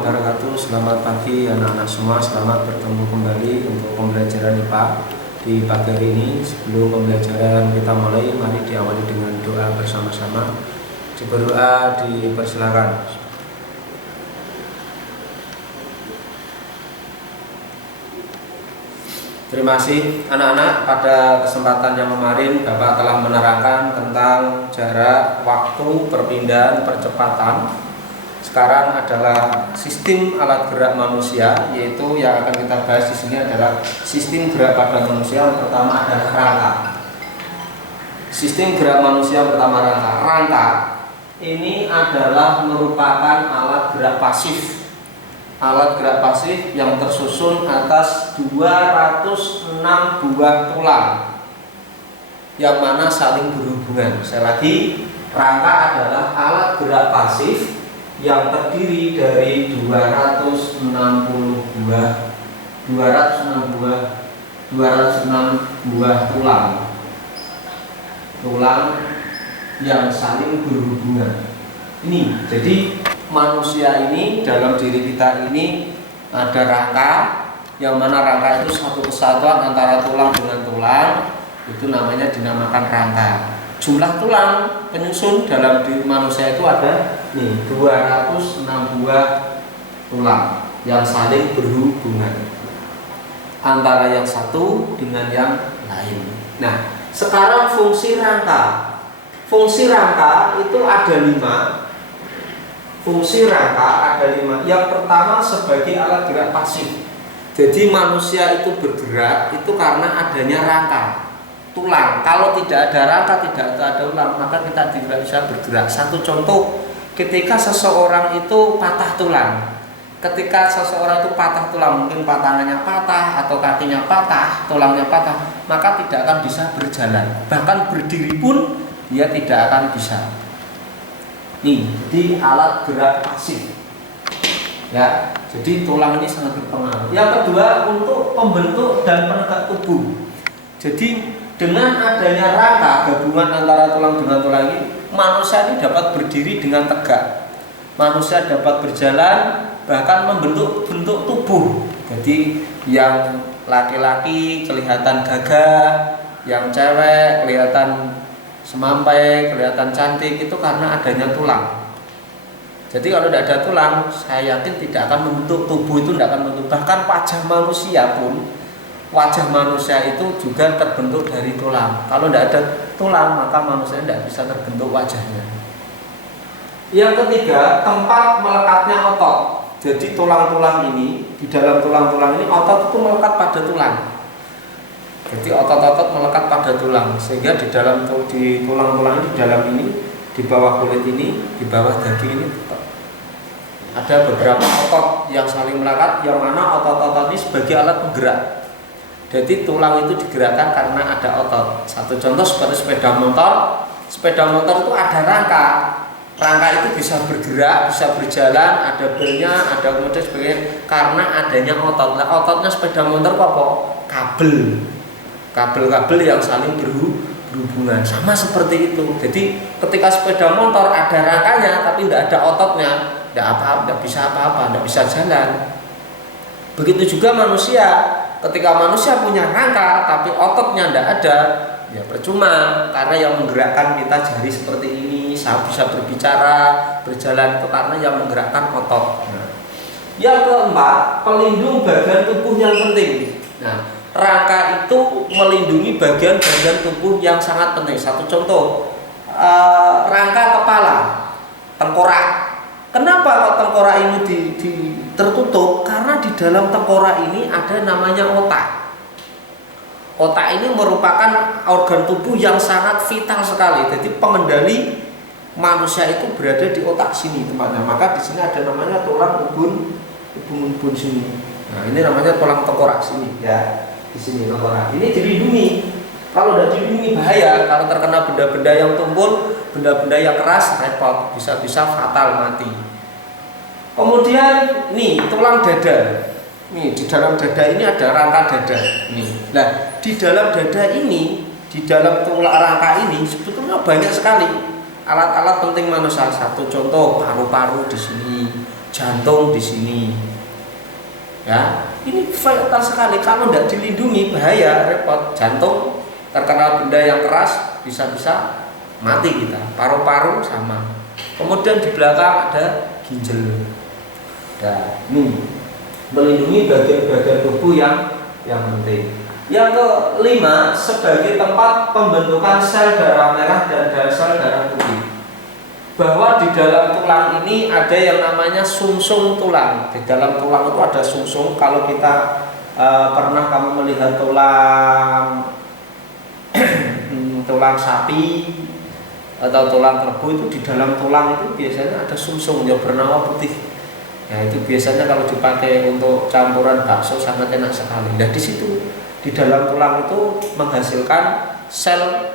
wabarakatuh. Selamat pagi anak-anak semua. Selamat bertemu kembali untuk pembelajaran IPA di pagi hari ini. Sebelum pembelajaran kita mulai, mari diawali dengan doa bersama-sama. Berdoa dipersilakan. Terima kasih anak-anak. Pada kesempatan yang kemarin Bapak telah menerangkan tentang jarak, waktu, perpindahan, percepatan. Sekarang adalah sistem alat gerak manusia, yaitu yang akan kita bahas di sini adalah sistem gerak pada manusia. Yang pertama adalah rangka. Sistem gerak manusia pertama rangka. Rangka ini adalah merupakan alat gerak pasif. Alat gerak pasif yang tersusun atas 206 buah tulang yang mana saling berhubungan. Sekali lagi, rangka adalah alat gerak pasif yang terdiri dari 206 buah tulang yang saling berhubungan. Ini jadi manusia ini, dalam diri kita ini ada rangka, yang mana rangka itu satu kesatuan antara tulang dengan tulang, itu namanya dinamakan rangka. Jumlah tulang penyusun dalam diri manusia itu ada 206 buah tulang yang saling berhubungan antara yang satu dengan yang lain. Nah, sekarang fungsi rangka. Fungsi rangka itu ada 5. Fungsi rangka ada 5. Yang pertama sebagai alat gerak pasif. Jadi manusia itu bergerak itu karena adanya rangka. Tulang. Kalau tidak ada rangka, tidak ada tulang, maka kita tidak bisa bergerak. Satu contoh, ketika seseorang itu patah tulang. Ketika seseorang itu patah tulang, mungkin tangannya patah atau kakinya patah, tulangnya patah, maka tidak akan bisa berjalan. Bahkan berdiri pun dia tidak akan bisa. Nih, jadi alat gerak pasif. Ya, jadi tulang ini sangat berpengaruh. Yang kedua, untuk pembentuk dan penegak tubuh. Jadi dengan adanya rangka, gabungan antara tulang dengan tulang ini, manusia ini dapat berdiri dengan tegak. Manusia dapat berjalan, bahkan membentuk bentuk tubuh. Jadi yang laki-laki kelihatan gagah, yang cewek kelihatan semampai, kelihatan cantik, itu karena adanya tulang. Jadi kalau tidak ada tulang, saya yakin tidak akan membentuk tubuh itu, tidak akan membentuk. Bahkan wajah manusia pun, wajah manusia itu juga terbentuk dari tulang. Kalau tidak ada tulang, maka manusia tidak bisa terbentuk wajahnya. Yang ketiga, tempat melekatnya otot. Jadi tulang-tulang ini, di dalam tulang-tulang ini, otot itu melekat pada tulang. Jadi otot-otot melekat pada tulang, sehingga di dalam di tulang-tulang ini, di dalam ini, di bawah kulit ini, di bawah daging ini ada beberapa otot yang saling melekat, yang mana otot-otot ini sebagai alat penggerak. Jadi tulang itu digerakkan karena ada otot. Satu contoh seperti sepeda motor. Sepeda motor itu ada rangka. Rangka itu bisa bergerak, bisa berjalan, ada belnya, ada kemudian sebagainya karena adanya otot. Nah, ototnya sepeda motor apa? Kabel. Kabel-kabel yang saling berhubungan. Sama seperti itu. Jadi ketika sepeda motor ada rangkanya tapi tidak ada ototnya, tidak bisa apa-apa, tidak bisa jalan. Begitu juga manusia. Ketika manusia punya rangka tapi ototnya tidak ada, ya percuma, karena yang menggerakkan kita jari seperti ini, saya bisa berbicara, berjalan, itu karena yang menggerakkan otot. Yang keempat, pelindung bagian tubuh yang penting. Nah, rangka itu melindungi bagian-bagian tubuh yang sangat penting. Satu contoh, rangka kepala, tengkorak. Kenapa kok tengkorak ini tertutup? Karena di dalam tengkorak ini ada namanya otak. Otak ini merupakan organ tubuh yang sangat vital sekali. Jadi pengendali manusia itu berada di otak sini tempatnya. Maka di sini ada namanya tulang ubun sini. Nah, ini namanya tulang tengkorak sini ya. Di sini tengkorak. Ini dilindungi. Kalau tidak dilindungi bahaya. Kalau terkena benda-benda yang tumpul, benda-benda yang keras, repot, bisa-bisa fatal, mati. Kemudian nih tulang dada. Nih di dalam dada ini ada rangka dada. Nih. Nah, di dalam dada ini, di dalam tulang rangka ini sebetulnya banyak sekali alat-alat penting manusia. Satu contoh paru-paru di sini, jantung di sini. Ya, ini fatal sekali. Kalau tidak dilindungi bahaya, repot. Jantung terkena benda yang keras bisa-bisa mati kita. Paru-paru sama. Kemudian di belakang ada ginjal. Nah, ini melindungi bagian-bagian tubuh yang penting. Yang kelima, sebagai tempat pembentukan sel darah merah dan sel darah putih. Bahwa di dalam tulang ini ada yang namanya sumsum tulang. Di dalam tulang itu ada sumsum. Kalau kita pernah kamu melihat tulang tulang sapi atau tulang kerbau, itu di dalam tulang itu biasanya ada sumsum yang bernama putih. Nah, itu biasanya kalau dipakai untuk campuran bakso sangat enak sekali. Nah, di situ di dalam tulang itu menghasilkan sel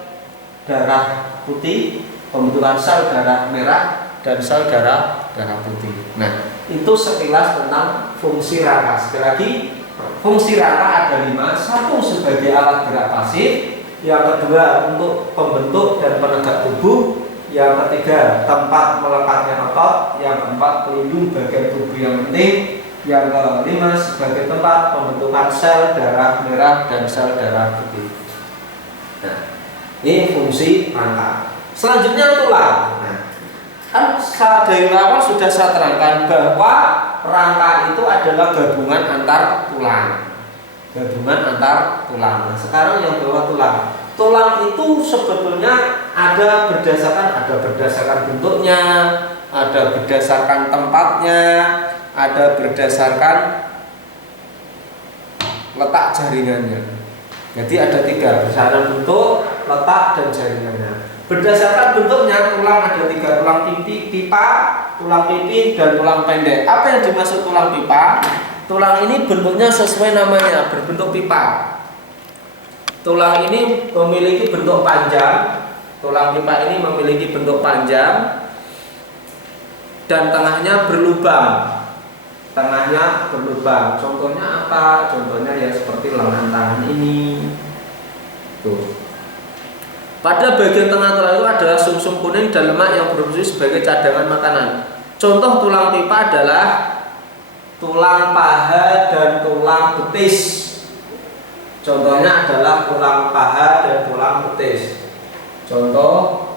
darah putih, pembentukan sel darah merah dan sel darah putih. Nah, itu sekilas tentang fungsi rangka. Sekali lagi, fungsi rangka ada 5. Satu, sebagai alat gerak pasif. Yang kedua, untuk pembentuk dan penegak tubuh. Yang ketiga, tempat melekatnya otot. Yang keempat, pelindung bagian tubuh yang penting. Yang kelima, sebagai tempat pembentukan sel darah merah dan sel darah putih. Nah, ini fungsi rangka. Selanjutnya tulang. Nah, kan dari awal sudah saya terangkan bahwa rangka itu adalah gabungan antar tulang. Nah, sekarang yang bawah tulang. Tulang itu sebetulnya ada berdasarkan bentuknya, ada berdasarkan tempatnya, ada berdasarkan letak jaringannya. Jadi ada 3, berdasarkan bentuk, letak, dan jaringannya. Berdasarkan bentuknya, tulang ada 3, tulang pipa, tulang pipi, dan tulang pendek. Apa yang dimaksud tulang pipa? Tulang ini bentuknya sesuai namanya, berbentuk pipa. Tulang ini memiliki bentuk panjang. Tulang pipa ini memiliki bentuk panjang dan tengahnya berlubang. Contohnya apa? Contohnya ya seperti lengan tangan ini. Tuh. Pada bagian tengah tulang itu adalah sumsum kuning dan lemak yang berfungsi sebagai cadangan makanan. Contoh tulang pipa adalah tulang paha dan tulang betis. Contohnya adalah tulang paha dan tulang betis. Contoh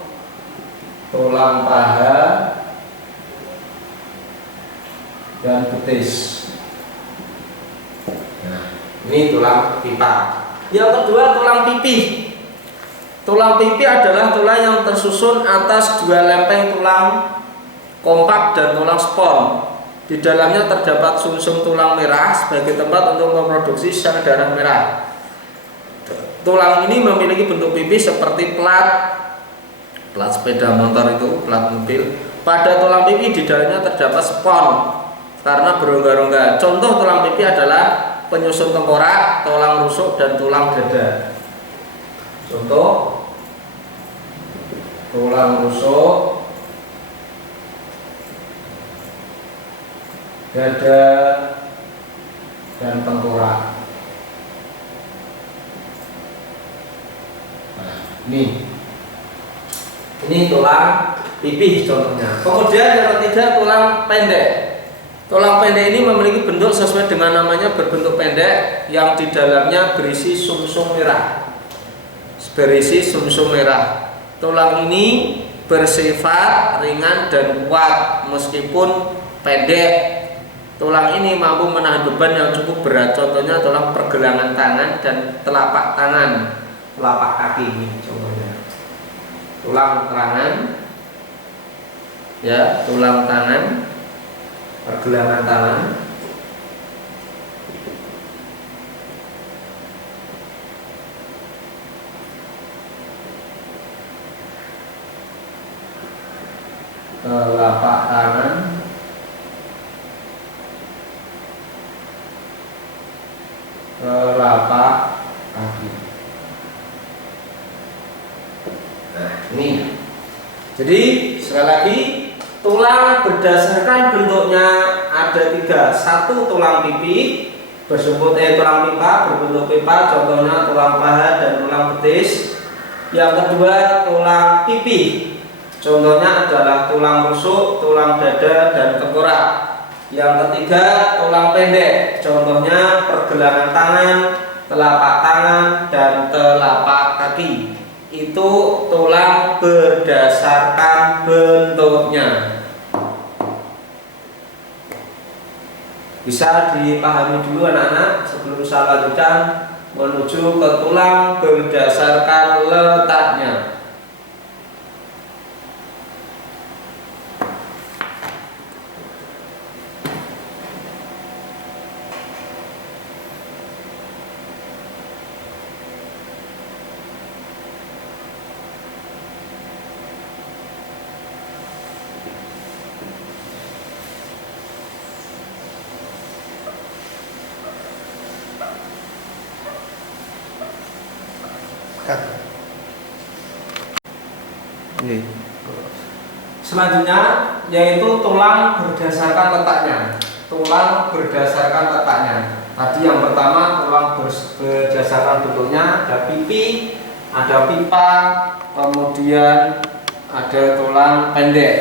tulang paha dan betis. Nah, ini tulang pipa. Yang kedua, tulang pipi. Tulang pipi adalah tulang yang tersusun atas 2 lempeng tulang kompak dan tulang spon. Di dalamnya terdapat sumsum tulang merah sebagai tempat untuk memproduksi sel darah merah. Tulang ini memiliki bentuk pipi seperti plat sepeda motor itu, plat mobil. Pada tulang pipi di dalamnya terdapat spon karena berongga-rongga. Contoh tulang pipi adalah penyusun tengkorak, tulang rusuk, dan tulang dada. Contoh tulang rusuk, dada, dan tengkorak. Nah, ini tulang pipi contohnya. Kemudian yang ketiga, tulang pendek. Tulang pendek ini memiliki bentuk sesuai dengan namanya, berbentuk pendek yang di dalamnya berisi sumsum merah. Tulang ini bersifat ringan dan kuat meskipun pendek. Tulang ini mampu menahan beban yang cukup berat. Contohnya tulang pergelangan tangan dan telapak kaki ini contohnya. Tulang tangan, pergelangan tangan, telapak tangan, telapak kaki. Nah, ini. Jadi sekali lagi, tulang berdasarkan bentuknya ada 3. 1, tulang pipi tulang pipa berbentuk pipa, contohnya tulang paha dan tulang betis. Yang kedua, tulang pipi, contohnya adalah tulang rusuk, tulang dada, dan tengkorak. Yang ketiga, tulang pendek. Contohnya pergelangan tangan, telapak tangan, dan telapak kaki. Itu tulang berdasarkan bentuknya. Bisa dipahami dulu anak-anak sebelum saya lanjutkan menuju ke tulang berdasarkan letaknya. Selanjutnya yaitu tulang berdasarkan letaknya. Tulang berdasarkan letaknya. Tadi yang pertama tulang berdasarkan bentuknya, ada pipi, ada pipa, kemudian ada tulang pendek.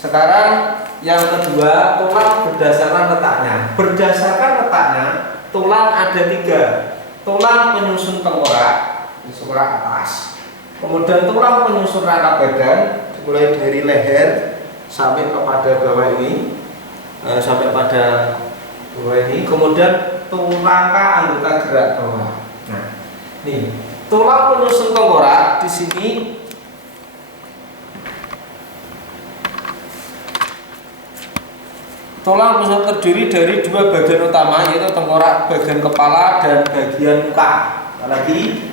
Sekarang yang kedua tulang berdasarkan letaknya. Berdasarkan letaknya tulang ada 3. Tulang penyusun tengkorak, tengkorak atas. Kemudian tulang penyusun rangka badan, mulai dari leher sampai kepada bawah ini, sampai pada bawah ini. Kemudian tulang rangka anggota gerak bawah. Nah, nih tulang penyusun tengkorak di sini tulang penyusun terdiri dari 2 bagian utama, yaitu tengkorak bagian kepala dan bagian muka. Lagi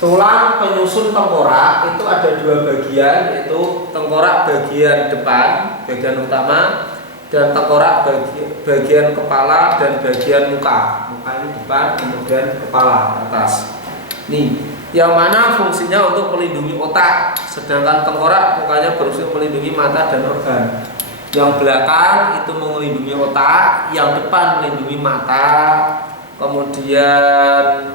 tulang penyusun tengkorak itu ada 2 bagian, yaitu tengkorak bagian depan, bagian utama, dan tengkorak bagian kepala dan bagian muka. Muka ini depan, kemudian kepala atas. Nih, yang mana fungsinya untuk melindungi otak, sedangkan tengkorak mukanya berfungsi melindungi mata dan organ. Yang belakang itu melindungi otak, yang depan melindungi mata, kemudian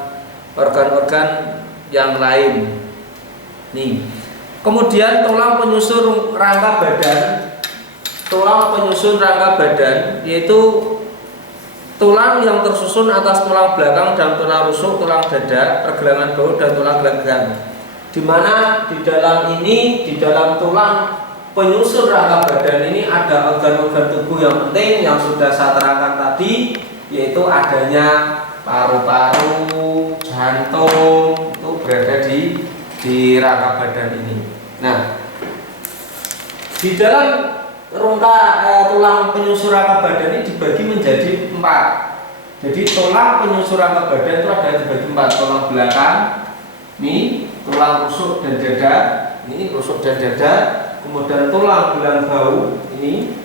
organ-organ yang lain. Nih. Kemudian tulang penyusun rangka badan. Tulang penyusun rangka badan yaitu tulang yang tersusun atas tulang belakang dan tulang rusuk, tulang dada, pergelangan bahu dan tulang gelanggang. Di mana di dalam tulang penyusun rangka badan ini ada organ-organ tubuh yang penting yang sudah saya terangkan tadi, yaitu adanya paru-paru, jantung, itu berada di rangka badan ini. Nah, di dalam tulang penyusun rangka badan ini dibagi menjadi 4. Jadi tulang penyusun rangka badan itu ada dibagi 4. Tulang belakang, ini tulang rusuk dan dada, ini rusuk dan dada. Kemudian tulang gelang bahu, ini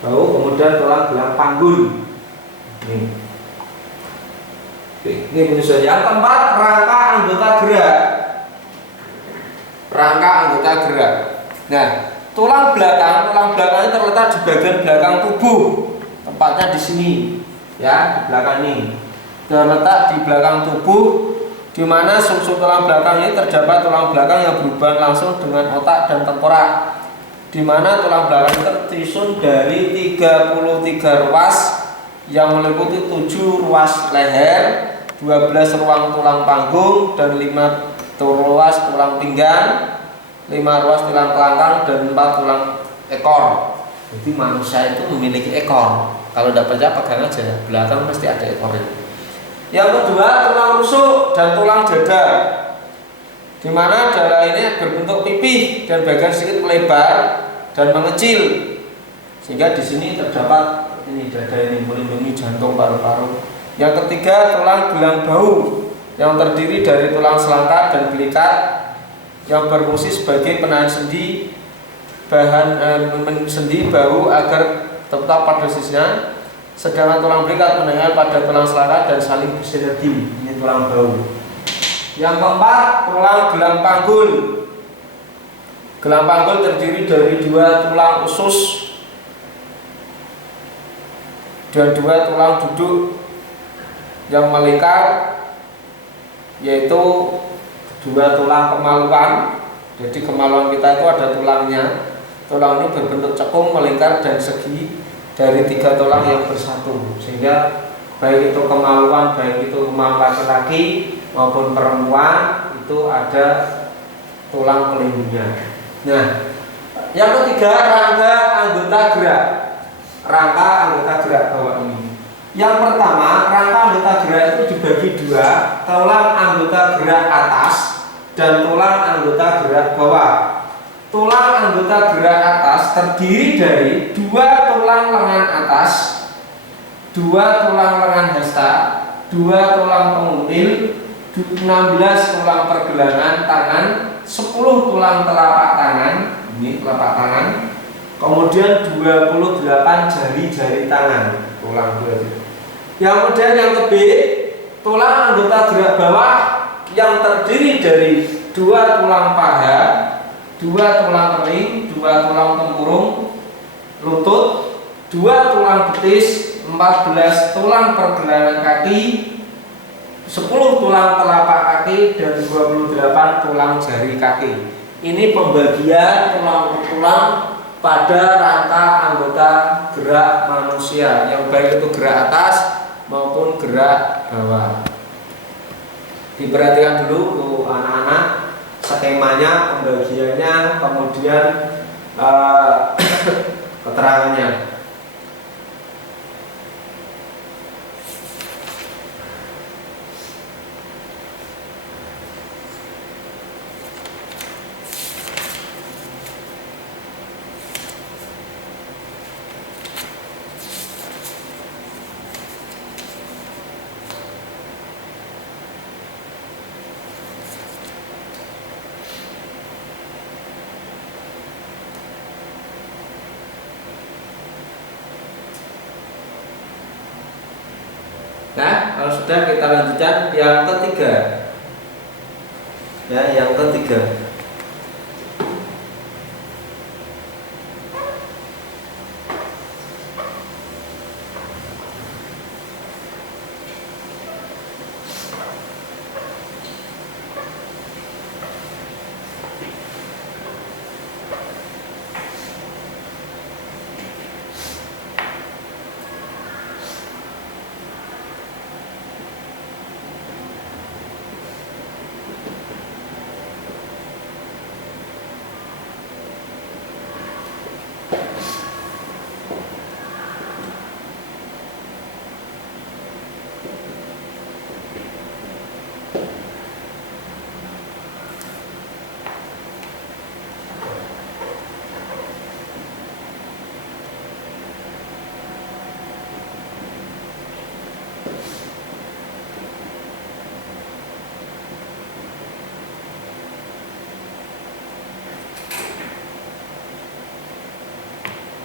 bahu, kemudian tulang gelang panggul. Ini penyusun. Yang keempat, rangka anggota gerak. Rangka anggota gerak. Nah, tulang belakangnya terletak di bagian belakang tubuh. Tempatnya di sini, ya, di belakang ini. Terletak di belakang tubuh, di mana sumsum tulang belakang ini terdapat tulang belakang yang berhubungan langsung dengan otak dan tengkorak. Di mana tulang belakang tersusun dari 33 ruas yang meliputi 7 ruas leher, 12 ruang tulang panggung, dan 5 ruas tulang pinggang, 5 ruas tulang kelangkang, dan 4 tulang ekor. Jadi manusia itu memiliki ekor. Kalau tidak percaya pegang aja, belakang pasti ada ekornya. Yang kedua, tulang rusuk dan tulang dada, di mana dada ini berbentuk pipih dan bagian sedikit melebar dan mengecil, sehingga di sini terdapat ini dada ini melindungi jantung, paru-paru. Yang ketiga, tulang gelang bahu yang terdiri dari tulang selangkah dan belikat yang berfungsi sebagai penahan sendi sendi bahu agar tetap pada sisinya. Sedangkan tulang belikat menempel pada tulang selangkah dan saling bersinergi. Ini tulang bahu. Yang keempat, tulang gelang panggul. Gelang panggul terdiri dari 2 tulang usus dan 2 tulang duduk yang melingkar, yaitu 2 tulang kemaluan. Jadi kemaluan kita itu ada tulangnya. Tulang ini berbentuk cekung, melingkar dan segi. dari 3 tulang yang bersatu, sehingga baik itu kemaluan, baik itu rumah laki-laki maupun perempuan itu ada tulang pelindungnya. Nah, yang ketiga rangka anggota gerak. Rangka anggota gerak bawah ini. Yang pertama, rangka anggota gerak itu dibagi 2, tulang anggota gerak atas dan tulang anggota gerak bawah. Tulang anggota gerak atas terdiri dari 2 tulang lengan atas, 2 tulang lengan hasta, 2 tulang penguntil, 16 tulang pergelangan tangan, 10 tulang telapak tangan, ini telapak tangan, kemudian 28 jari-jari tangan, tulang 2. Yang kemudian yang ke B, tulang anggota gerak bawah yang terdiri dari 2 tulang paha, 2 tulang kering, 2 tulang tempurung, lutut, 2 tulang betis, 14 tulang pergelangan kaki, 10 tulang telapak kaki, dan 28 tulang jari kaki. Ini pembagian tulang-tulang pada rangka anggota gerak manusia, yang baik itu gerak atas maupun gerak bawah. Diperhatikan dulu tuh anak-anak, skemanya, pembagiannya, kemudian keterangannya. Nah, kalau sudah kita lanjutkan yang ketiga. Ya, yang ketiga.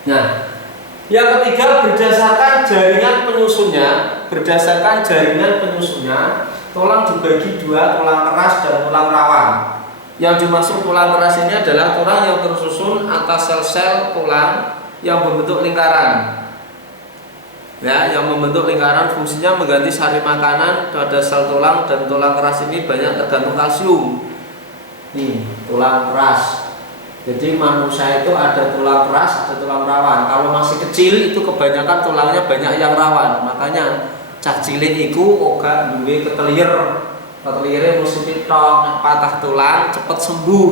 Nah, yang ketiga berdasarkan jaringan penyusunnya, tulang dibagi 2, tulang keras dan tulang rawan. Yang dimaksud tulang keras ini adalah tulang yang tersusun atas sel-sel tulang yang membentuk lingkaran. Ya, yang membentuk lingkaran fungsinya mengganti sari makanan pada sel tulang, dan tulang keras ini banyak tergantung kalsium. Nih, tulang keras. Jadi manusia itu ada tulang keras, ada tulang rawan. Kalau masih kecil itu kebanyakan tulangnya banyak yang rawan. Makanya cah cilik iku oga duwe ketelir. Ketelire mesti pitok, patah tulang cepet sembuh.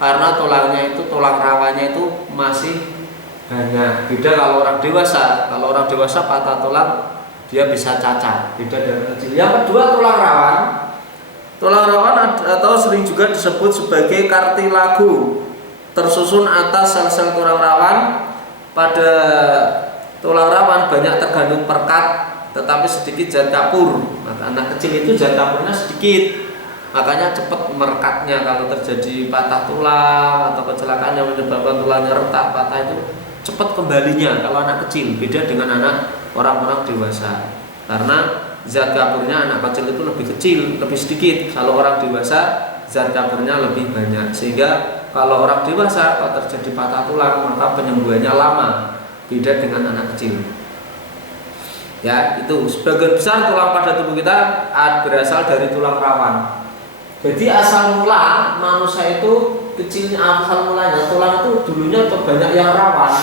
Karena tulangnya itu, tulang rawannya itu masih banyak. Beda kalau orang dewasa. Kalau orang dewasa patah tulang dia bisa cacat. Beda dari kecil. Yang kedua tulang rawan. Tulang rawan atau sering juga disebut sebagai kartilago, tersusun atas sel-sel tulang rawan. Pada tulang rawan banyak tergandung perkat, tetapi sedikit zat kapur. Maka anak kecil itu zat kapurnya sedikit, makanya cepat merekatnya. Kalau terjadi patah tulang atau kecelakaan yang menyebabkan tulangnya retak, patah, itu cepat kembalinya kalau anak kecil. Beda dengan orang-orang dewasa, karena zat kapurnya anak kecil itu lebih kecil, lebih sedikit. Kalau orang dewasa zat kapurnya lebih banyak, sehingga kalau orang dewasa kalau terjadi patah tulang maka penyembuhannya lama, beda dengan anak kecil. Ya, itu sebagian besar tulang pada tubuh kita berasal dari tulang rawan. Jadi asal mula manusia itu kecilnya, asal mulanya tulang itu dulunya banyak yang rawan.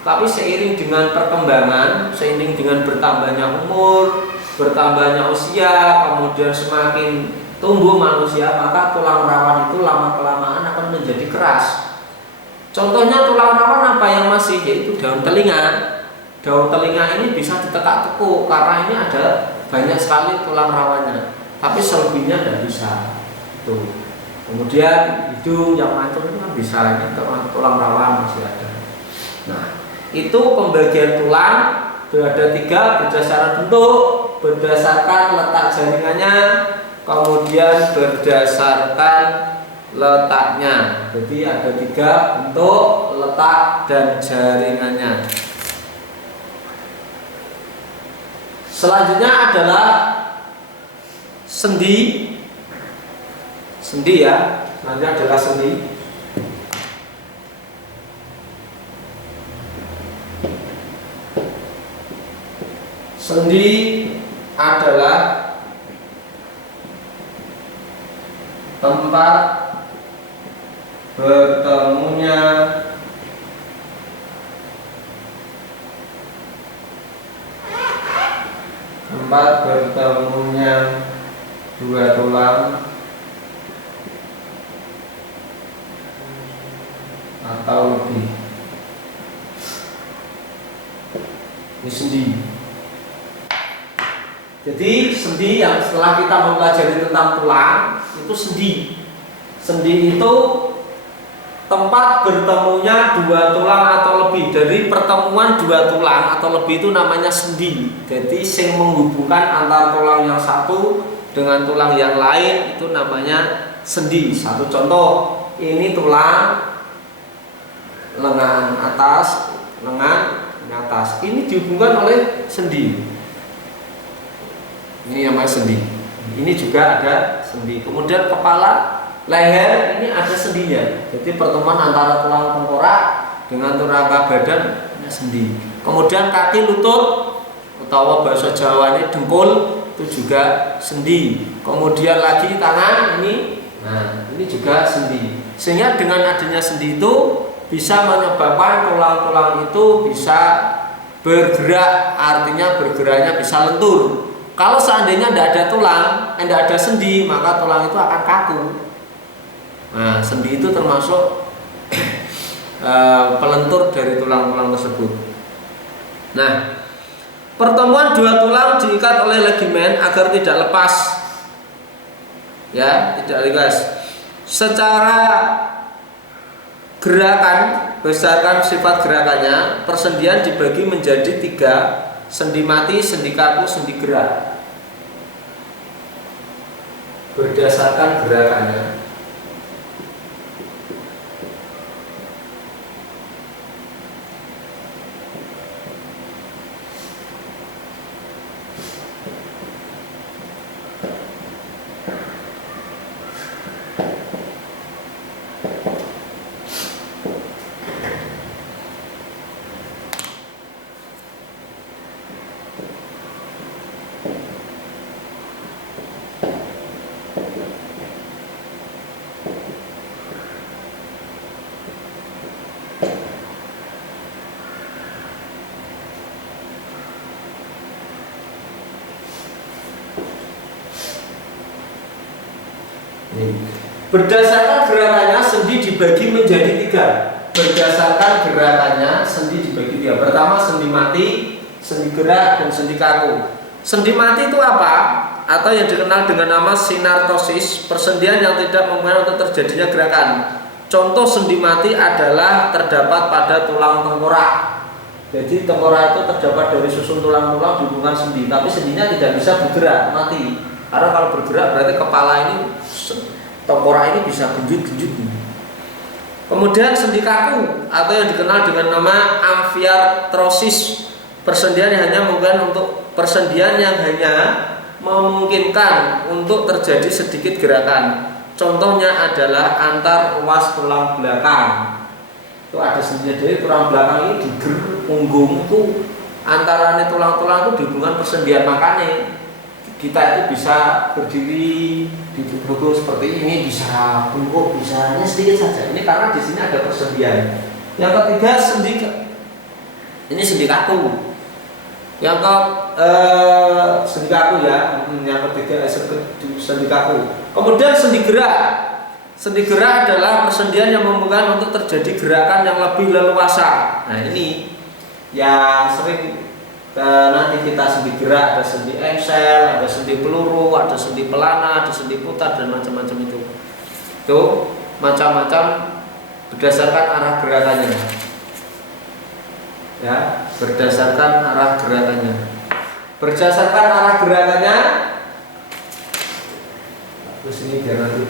Tapi seiring dengan perkembangan, seiring dengan bertambahnya umur, bertambahnya usia, kemudian semakin tumbuh manusia, maka tulang rawan itu lama-kelamaan akan menjadi keras. Contohnya tulang rawan apa yang masih, yaitu daun telinga. Daun telinga ini bisa ditekuk-tekuk karena ini ada banyak sekali tulang rawannya. Tapi selebihnya tidak bisa. Tuh. Kemudian hidung yang mancung itu kan bisa, ini tulang rawan masih ada. Nah, itu pembagian tulang ada 3 berdasarkan bentuk, berdasarkan letak jaringannya, kemudian berdasarkan letaknya. Jadi ada 3 bentuk, letak, dan jaringannya. Selanjutnya adalah sendi. Sendi ya, selanjutnya adalah sendi. Sendi adalah tempat bertemunya dua tulang atau lebih. Ini sendi. Jadi sendi yang setelah kita mempelajari tentang tulang itu sendi. Sendi itu tempat bertemunya 2 tulang atau lebih. Dari pertemuan 2 tulang atau lebih itu namanya sendi. Jadi yang menghubungkan antara tulang yang satu dengan tulang yang lain itu namanya sendi. Satu contoh, ini tulang lengan atas, lengan atas. Ini dihubungkan oleh sendi. Ini namanya sendi. Ini juga ada sendi. Kemudian kepala, leher ini ada sendinya. Jadi pertemuan antara tulang tengkorak dengan tulang badan sendi. Kemudian kaki, lutut atau bahasa Jawa ini dengkul itu juga sendi. Kemudian lagi tangan ini, nah ini juga sendi. Sehingga dengan adanya sendi itu bisa menyebabkan tulang-tulang itu bisa bergerak, artinya bergeraknya bisa lentur. Kalau seandainya tidak ada tulang, tidak ada sendi, maka tulang itu akan kaku. Nah, sendi itu termasuk pelentur dari tulang-tulang tersebut. Nah, pertemuan 2 tulang diikat oleh ligamen agar tidak lepas. Ya, tidak lepas. Secara gerakan, berdasarkan sifat gerakannya, persendian dibagi menjadi 3: sendi mati, sendi kaku, sendi gerak. Berdasarkan gerakannya. Berdasarkan gerakannya sendi dibagi menjadi 3. Berdasarkan gerakannya sendi dibagi 3. Pertama sendi mati, sendi gerak, dan sendi kaku. Sendi mati itu apa? Atau yang dikenal dengan nama sinartosis, persendian yang tidak memungkinkan untuk terjadinya gerakan. Contoh sendi mati adalah terdapat pada tulang tengkorak. Jadi tengkorak itu terdapat dari susun tulang-tulang di hubungan sendi, tapi sendinya tidak bisa bergerak, mati. Karena kalau bergerak berarti kepala ini, tengkorak ini bisa genjut-genjut. Kemudian sendi kaku atau yang dikenal dengan nama amfiartrosis, persendian yang hanya memungkinkan untuk terjadi sedikit gerakan. Contohnya adalah antar ruas tulang belakang. Itu ada sendinya, jadi tulang belakang ini diger punggung itu antara tulang-tulang itu dihubungkan persendian, makanya kita itu bisa berdiri duduk seperti ini, bisa bungkuk, bisa hanya sedikit saja. Ini karena di sini ada persendian. Yang ketiga Ini sendi kaku. Yang ke sendi kaku ya, yang ketiga sendi kaku. Kemudian sendi gerak. Sendi gerak adalah persendian yang memungkinkan untuk terjadi gerakan yang lebih leluasa. Nah ini yang sering nanti kita sendi gerak, ada sendi engsel, ada sendi peluru, ada sendi pelana, ada sendi putar dan macam-macam itu. Itu macam-macam berdasarkan arah gerakannya. Ya, berdasarkan arah gerakannya. Berdasarkan arah gerakannya. Terus ini biar nanti.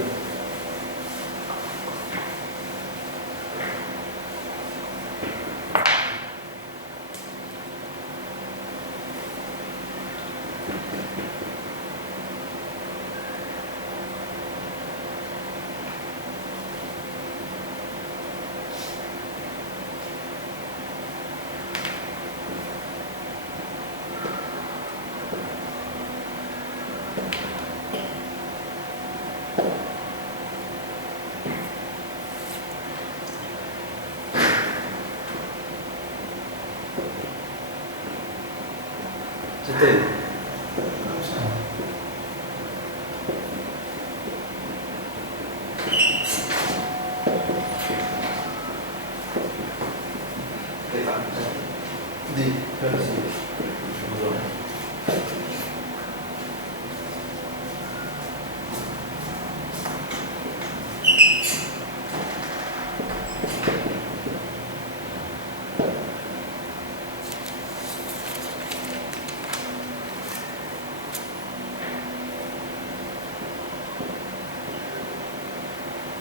Betul.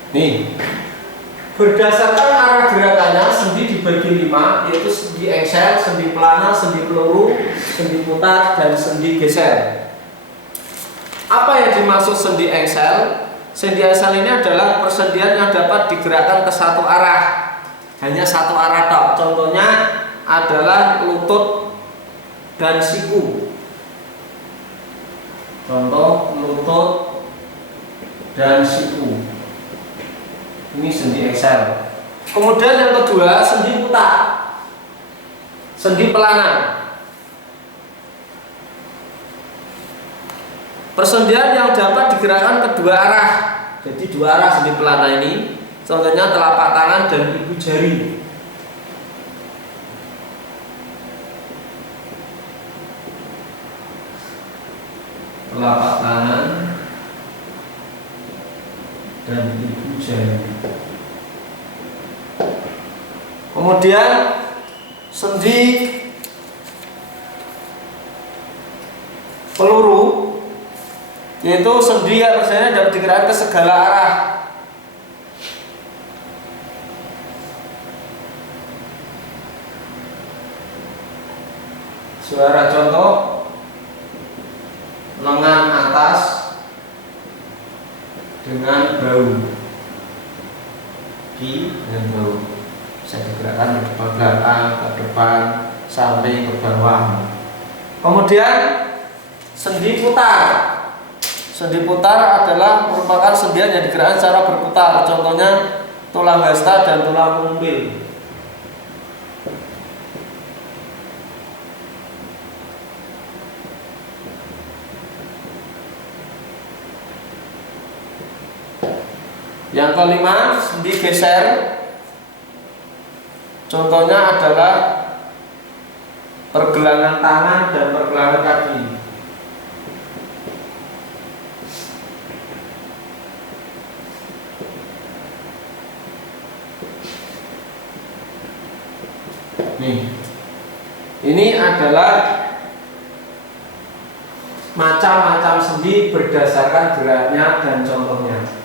Nih, berdasarkan arah gerakannya sendi dibagi 5, yaitu sendi engsel, sendi pelana, sendi peluru, sendi putar, dan sendi geser. Apa yang dimaksud sendi engsel? Sendi engsel ini adalah persendian yang dapat digerakkan ke satu arah, hanya satu arah tok. Contohnya adalah lutut dan siku. Contoh lutut dan siku. Ini sendi engsel. Kemudian yang kedua sendi putar, sendi pelana. Persendian yang dapat digerakkan kedua arah. Jadi dua arah sendi pelana ini. Contohnya telapak tangan dan ibu jari. Telapak tangan dan ibu jari. Kemudian sendi peluru, yaitu sendi yang persendian dapat digerakkan ke segala arah. Suara contoh lengan atas dengan bahu, kaki dengan bahu bisa digerakkan ke belakang, ke depan, sampai ke bawah. Kemudian sendi putar. Sendi putar adalah merupakan sendian yang digerakkan secara berputar. Contohnya tulang hasta dan tulang pengumpil. Yang kelima, sendi geser. Contohnya adalah pergelangan tangan dan pergelangan kaki. Nih, ini adalah macam-macam sendi berdasarkan geraknya dan contohnya.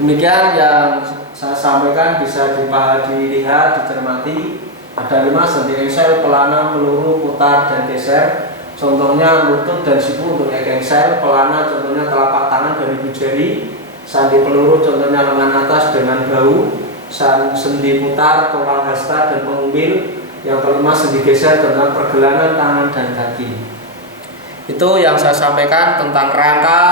Demikian yang saya sampaikan, bisa dilihat, dicermati. Ada 5 sendi engsel, pelana, peluru, putar, dan geser. Contohnya lutut dan siku untuk engsel, pelana contohnya telapak tangan dan ibu jari, sandi peluru contohnya lengan atas dengan bahu, sendi putar, tulang hasta dan pengumpil. Yang kelima sendi geser tentang pergelangan tangan dan kaki. Itu yang saya sampaikan tentang rangka,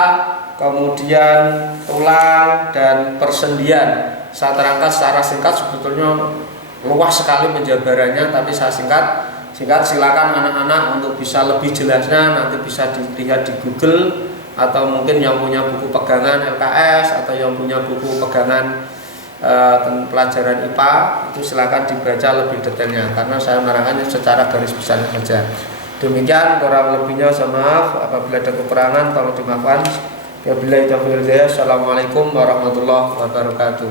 kemudian tulang dan persendian. Saya terangkan secara singkat, sebetulnya luas sekali penjabarannya, tapi saya singkat Sehingga silakan anak-anak untuk bisa lebih jelasnya nanti bisa dilihat di Google, atau mungkin yang punya buku pegangan LKS atau yang punya buku pegangan pelajaran IPA itu silakan dibaca lebih detailnya, karena saya menerangkannya secara garis besar saja. Demikian, kurang lebihnya saya maaf, apabila ada kekurangan tolong dimaafkan. Wabillahi taufiq wal hidayah. Assalamualaikum warahmatullahi wabarakatuh.